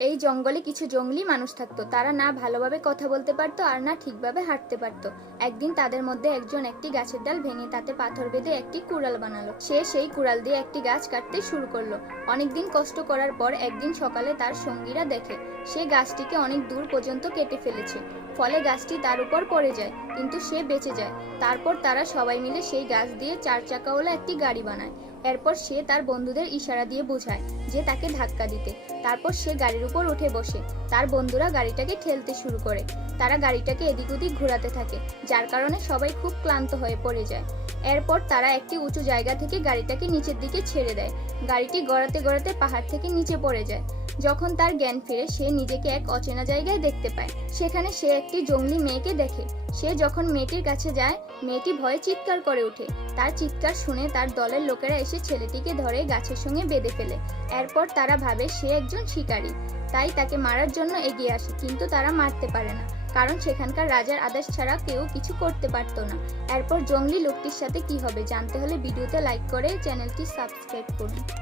এই জঙ্গলে কিছু জঙ্গলি মানুষ থাকতো। তারা না ভালোভাবে কথা বলতে পারতো আর না ঠিকভাবে হাঁটতে পারতো। একদিন তাদের মধ্যে একজন একটি গাছের ডাল ভেঙে তাতে পাথর বেঁধে একটি কুড়াল বানালো। সে সেই কুড়াল দিয়ে একটি গাছ কাটতে শুরু করলো। অনেকদিন কষ্ট করার পর একদিন সকালে তার সঙ্গীরা দেখে সে গাছটিকে অনেক দূর পর্যন্ত কেটে ফেলেছে। ফলে গাছটি তার উপর পড়ে যায়, কিন্তু সে বেঁচে যায়। তারপর তারা সবাই মিলে সেই গাছ দিয়ে 4 চাকাওয়ালা একটি গাড়ি বানায়। এরপর সে তার বন্ধুদের ইশারা দিয়ে বোঝায় যে তাকে ধাক্কা দিতে। তারপর সে গাড়ির উপর উঠে বসে। তার বন্ধুরা গাড়িটাকে ঠেলতে শুরু করে। তারা গাড়িটাকে এদিক ওদিক ঘোরাতে থাকে, যার কারণে সবাই খুব ক্লান্ত হয়ে পড়ে যায়। এরপর তারা একটি উঁচু জায়গা থেকে গাড়িটাকে নিচের দিকে ছেড়ে দেয়। গাড়িটি গড়াতে গড়াতে পাহাড় থেকে নিচে পড়ে যায়। যখন তার জ্ঞান ফিরে, সে নিজেকে এক অচেনা জায়গায় দেখতে পায়। সেখানে সে একটি জঙ্গলি মেয়েকে দেখে। সে যখন মেয়েটির কাছে যায়, মেয়েটি ভয়ে চিৎকার করে ওঠে। তার চিৎকার শুনে তার দলের লোকেরা এসে ছেলেটিকে ধরে গাছের সঙ্গে বেঁধে ফেলে। এরপর তারা ভাবে সে একজন শিকারী, তাই তাকে মারার জন্য এগিয়ে আসে, কিন্তু তারা মারতে পারে না, কারণ সেখানকার রাজার আদেশ ছাড়া কেউ কিছু করতে পারতো না। এরপর জঙ্গলি লোকটির সাথে কি হবে জানতে হলে ভিডিওতে লাইক করে চ্যানেলটি সাবস্ক্রাইব করুন।